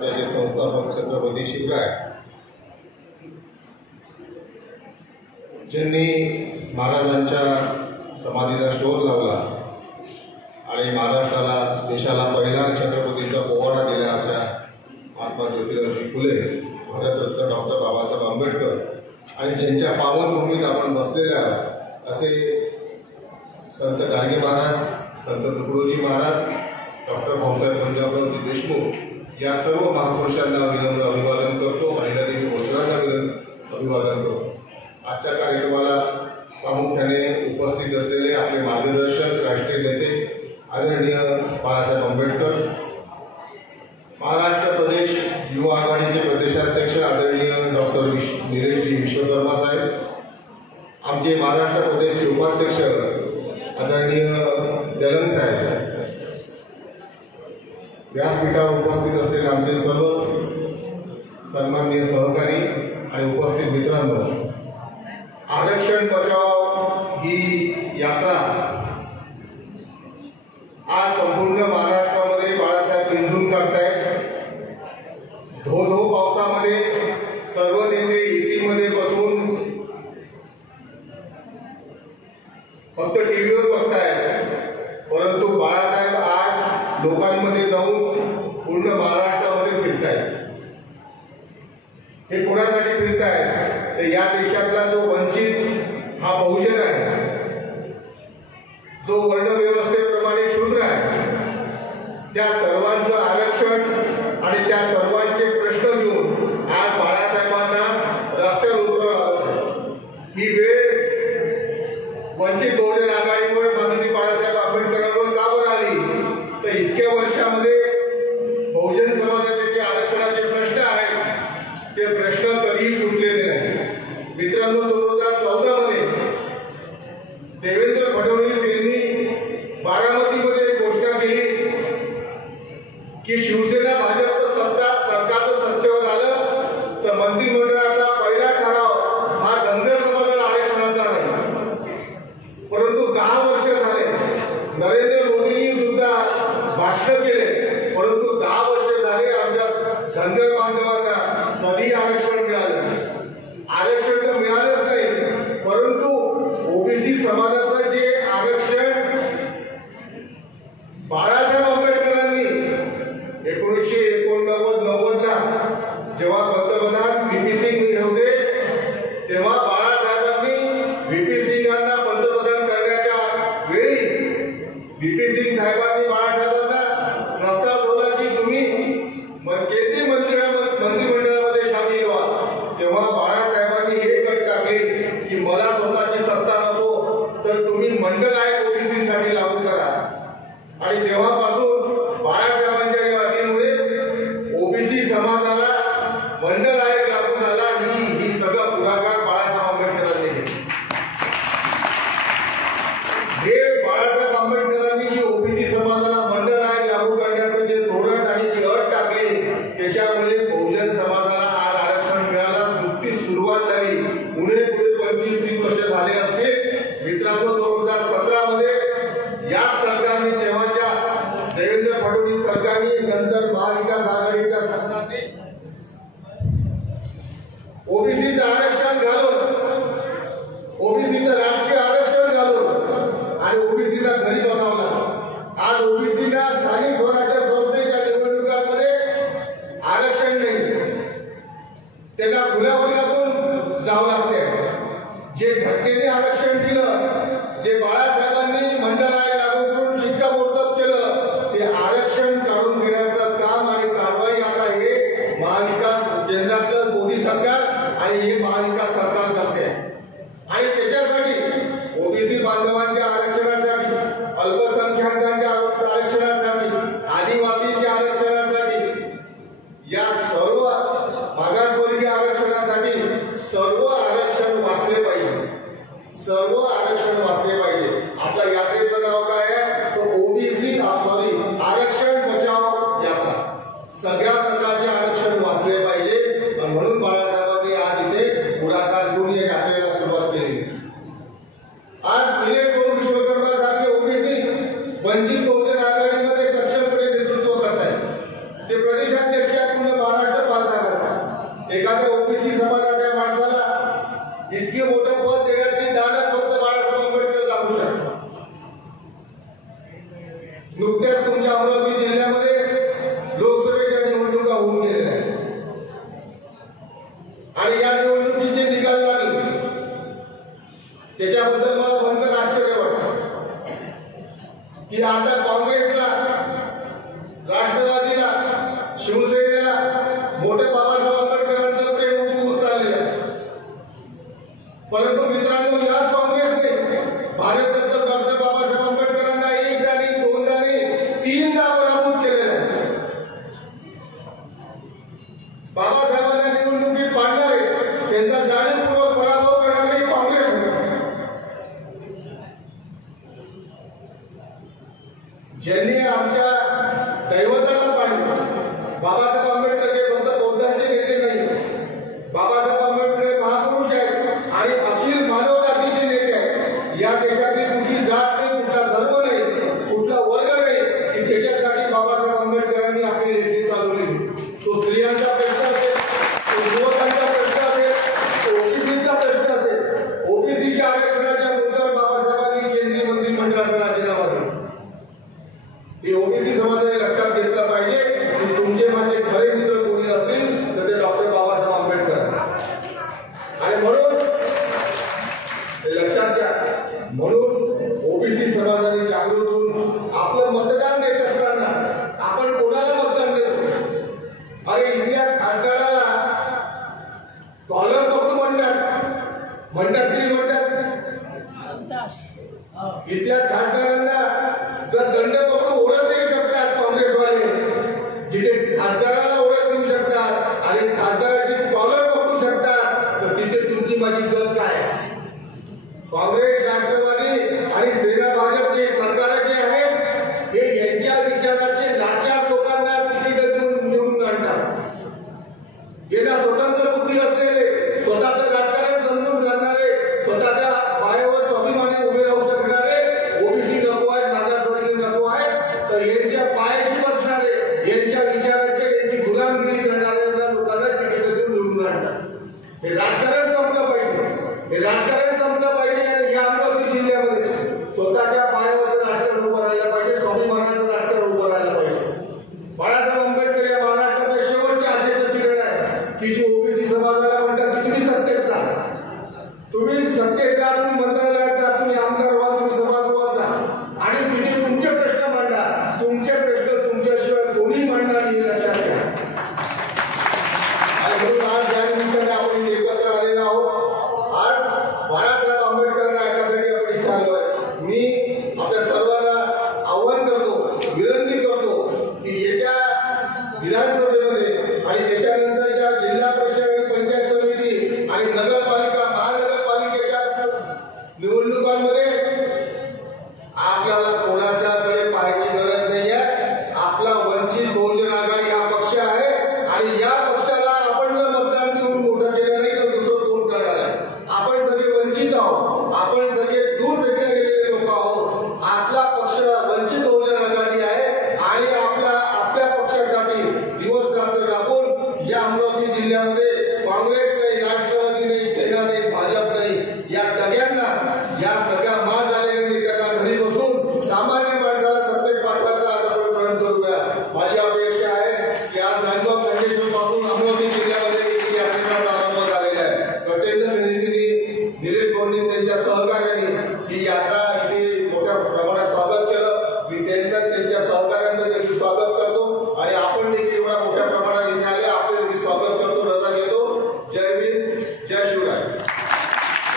त्याचे संस्थापक छत्रपती शिवराय ज्यांनी महाराजांच्या समाधीचा शोध लावला आणि महाराष्ट्राला देशाला पहिला छत्रपतीचा पोवाडा दिला अशा महात्मा ज्योतिराव फुले, भारतरत्न डॉक्टर बाबासाहेब आंबेडकर आणि ज्यांच्या पावनभूमीत आपण बसलेले आहोत असे संत गाडगे महाराज, संत तुकडोजी महाराज, डॉक्टर भाऊसाहेब पंजाबरावजी देशमुख या सर्व महापुरुषांना विनम्र अभिवादन करतो. महिलादेवी भोसरांना अभिवादन करतो. आजच्या कार्यक्रमाला प्रामुख्याने उपस्थित असलेले आपले मार्गदर्शक, राष्ट्रीय नेते आदरणीय बाळासाहेब आंबेडकर, महाराष्ट्र प्रदेश युवा आघाडीचे प्रदेशाध्यक्ष आदरणीय डॉक्टर निलेशजी विश्वकर्मा साहेब, आमचे महाराष्ट्र प्रदेशचे उपाध्यक्ष आदरणीय दलन साहेब, व्यासपीठावर उपस्थित असलेले आमचे सर्व सन्माननीय सहकारी आणि उपस्थित मित्रांनो, आरक्षण बचाव ही यात्रा आज संपूर्ण महाराष्ट्रामध्ये बाळासाहेब बिंदून काढतायत. धो धो पावसामध्ये सर्व नेते एसी मध्ये बसून फक्त टीव्हीवर बघतायत, परंतु बाळासाहेब आज लोकांमध्ये जाऊन पूर्ण महाराष्ट्रामध्ये फिरतायत. हे कोणासाठी फिरतायत? तर या देशातला जो वंचित हा बहुजन आहे, जो वर्णव्यवस्थेप्रमाणे शूद्र आहे, त्या सर्वांचं आरक्षण आणि त्या सर्वांचे प्रश्न घेऊन आज बाळासाहेबांना रस्त्यावर उतरावं लागत आहे. ही वेळ वंचित बहुजन आघाडीवर माननीय बाळासाहेब आंबेडकरांवर का बरं आली? तर इतक्या वर्षामध्ये बहुजन समाजाचे जे आरक्षणाचे प्रश्न आहेत ते प्रश्न कधीही सुटलेले नाही. मित्रांनो, 2014 मध्ये देवेंद्र फडणवीस यांनी बारामतीमध्ये एक घोषणा केली की शिवसेना भाजपचं सरकारचं सत्तेवर आलं तर मंत्रिमंडळाचा पहिला ठराव हा धनगर समाजाला आरक्षणाचा राहील. परंतु 10 वर्ष झाले, नरेंद्र मोदींनी सुद्धा भाषण केले, परंतु 10 वर्ष झाले आमच्या धनगर बांधवांना कधी आरक्षण मिळालं? आरक्षण तर मिळालंच नाही, परंतु ओबीसी समाजाचं जे आरक्षण बाळासाहेब आंबेडकरांनी 1989-90 ला जेव्हा पंतप्रधान व्हीपी सिंग होते तेव्हा बाळासाहेबांनी व्हीपी सिंगांना पंतप्रधान करण्याच्या वेळी व्हीपी सिंग साहेबांनी बाळासाहेबांना प्रस्ताव ठेवला की तुम्ही केंद्रीय मंत्रिमंडळामध्ये सामील व्हा. तेव्हा बाळासाहेबांनी हे कट टाकले की मला स्वतःची सत्ता नको, तर तुम्ही मंडळ आयोग ओबीसीसाठी लागू करा. आणि तेव्हापासून बाळासाहेबांच्या या अटीमुळे ओबीसी समाजाला मंडळ आयोग लागू झाला. ही सगळा पुढाकार बाळासाहेब आंबेडकरांनी घेतला. हे बाळासाहेब आंबेडकरांनी जी ओबीसी समाजाला मंडळ आयोग लागू करण्याचं जे धोरण आणि जी अट टाकली त्याच्यामुळे बहुजन समाजाला आज आरक्षण मिळाला. नुकतीच सुरुवात झाली, पुढे 25-30 वर्ष झाले असते. मित्रांनो, 2017 मध्ये या सरकारने, तेव्हाच्या देवेंद्र फडणवीस सरकारने, नंतर महाविकास आघाडीच्या सरकारने ओबीसीचं आरक्षण घालून, ओबीसीचं राजकीय आरक्षण घालून आणि ओबीसीला घरी बसवला. आज ओबीसीला स्थानिक स्वराज्य संस्थेच्या निवडणुकांमध्ये आरक्षण नाही, त्याला खुल्या वर्गातून जावं लागते. जे घटनेने आरक्षण दिलं, जे बाळासाहेबांनी मंडळ आयोग लागू करून शिक्कामोर्तब केलं, ते आरक्षण काढून घेण्याचं काम आणि कारवाई आता हे महाविकास केंद्रातलं मोदी सरकार आणि हे महाविकास सरकार करते. आणि त्याच्यासाठी ओबीसी बांधवांच्या आरक्षणासाठी, अल्पसंख्याकांच्या आरक्षणासाठी, आदिवासींच्या आरक्षणासाठी, या सर्व मागासवर्गीय आरक्षणासाठी सर्व आरक्षण वाचले पाहिजे, सर्व आरक्षण वाचले पाहिजे. आपल्या यात्रेचं नाव काय आहे? तो ओबीसी आरक्षण बचाव यात्रा. सगळ्या प्रकारचे आरक्षण वाचले पाहिजे. म्हणून बाळासाहेबांनी आज इथे पुढाकार घेऊन या यात्रेला सुरुवात केली. आज विश्वकर्मा सारखे ओबीसी वंचित बहुजन आघाडीमध्ये सक्षमपणे नेतृत्व करत आहेत. ते प्रदेशाध्यक्ष आहेत, बाबासाहेबांना निवडणुकीत पाडणारे, त्यांचा जाणीवपूर्वक पराभव करणारे काँग्रेस होते. ज्यांनी आमच्या दैवताला पाडलं. बाबासाहेब आंबेडकर हे फक्त बौद्धांचे नेते नाही, बाबासाहेब आंबेडकर हे महापुरुष आहेत आणि अखिल मानव जातीचे नेते आहेत. या देशातली कुठली जात नाही, कुठला धर्म नाही, कुठला वर्ग नाही की ज्याच्यासाठी बाबासाहेब आंबेडकरांनी आपली नेते चालवली. तो स्त्रियांचा प्रश्न असेल, तो युवकांचा प्रश्न असेल, तो ओबीसीचा प्रश्न असेल. ओबीसीच्या आरक्षणाच्या मुद्द्यावर बाबासाहेबांनी केंद्रीय मंत्रिमंडळाचा राजीनामा दिला. हे ओबीसी समाजाने लक्षात घेतलं पाहिजे की तुमचे माझे खरे मित्र कोणी असतील तर ते डॉक्टर बाबासाहेब आंबेडकर. आणि म्हणून लक्षात घ्या, म्हणून ओबीसी समाजाने जागृत होऊन आपलं मतदान देत असताना आपण कोणाला मतदान देतो? अरे इथल्या खासदाराला कॉलर पकडू म्हणतात तरी म्हणतात. इथल्या खासदारांना जर दंड पकडून ओळख देऊ शकतात काँग्रेसवाले, जिथे खासदाराला ओळख देऊ शकतात आणि खासदाराची कॉलर पकडू शकतात, तर तिथे तुमची माझी गत काय? काँग्रेस, राष्ट्रवादी आणि सेना भाजप जे सरकार जे आहेत हे यांच्या विचाराचे लाचार लोकांना तिकीट देऊन निवडून आणतात. यांना स्वतंत्र बुद्धी असलेले, स्वतःचं राजकारण समजून जाणारे, स्वतःच्या पायावर स्वाभिमानी उभे राहू शकणारे ओबीसी नको आहेत, मागासवर्गीय नको आहेत, तर यांच्या पायाशी बसणारे, यांच्या विचाराचे, यांची गुलामगिरी करणाऱ्या लोकांना तिकीट देऊन निवडून आणतात. हे राजकारण संपलं पाहिजे, हे राजकारण संपलं पाहिजे. आणि या अमरावती जिल्ह्यामध्ये स्वतःच्या पायावरचं राजकारण उभं राहायला पाहिजे, स्वाभिमानाचं राजकारण उभं राहायला पाहिजे. बाळासाहेब आंबेडकर या महाराष्ट्राच्या शेवटचे आशेचं किरण आहे की जी ओबीसी समाजाला म्हणतात की तुम्ही सत्तेत जा, तुम्ही सत्तेत जा, तुम्ही मंत्रालयात जा, तुम्ही आमदार व्हा, तुम्ही सभागृहात जा आणि तिथे तुमचे प्रश्न मांडा. तुमचे प्रश्न तुमच्याशिवाय कोणी मांडणार नाही, लक्षात घ्या. आणि म्हणून आज या निमित्ताने आपण एकत्र आलेलो आहोत. आज बाळासाहेब आंबेडकरांना ऐकण्यासाठी आपण इथे आलो आहे. मी आपल्या सर्वांना आव्हान करतो, विनंती करतो की येत्या विधानसभेमध्ये आणि त्याच्यानंतरच्या जिल्हा परिषद आणि पंचायत समिती आणि नगरपालिका, महानगरपालिकेच्या निवडणुकांमध्ये आपल्याला कोणाच्याकडे पाहायची गरज नाही आहे. आपला वंचित बहुजन आघाडी हा पक्ष आहे आणि या पक्षाला आपण जर मतदान देऊन मोठं केलं नाही तर दुसरं कोण करणार आहे? आपण सगळे वंचित आहोत, आपण सगळे दूर फेकले गेलेले लोक आहोत. आपला पक्ष वंचित बहुजन आघाडी आहे आणि आपल्या पक्षासाठी दिवस रात्र राबून या अमरावती जिल्ह्यामध्ये काँग्रेस नाही, राष्ट्रवादी नाही, सेना नाही, भाजप नाही, या डग्यांना, या सगळ्या माज आलेल्या नेत्यांना घरी बसून सामान्य माणसाला सत्तेत पाठवायचा आज आपण प्रयत्न करूया. माझी अपेक्षा आहे की आज नांदगाव खंडेश्वर पासून अमरावती जिल्ह्यामध्ये यात्रेचा प्रारंभ झालेला आहे. प्रचंड मेहनतीने निलेश गौंडी त्यांच्या सहकार्याने ही यात्रा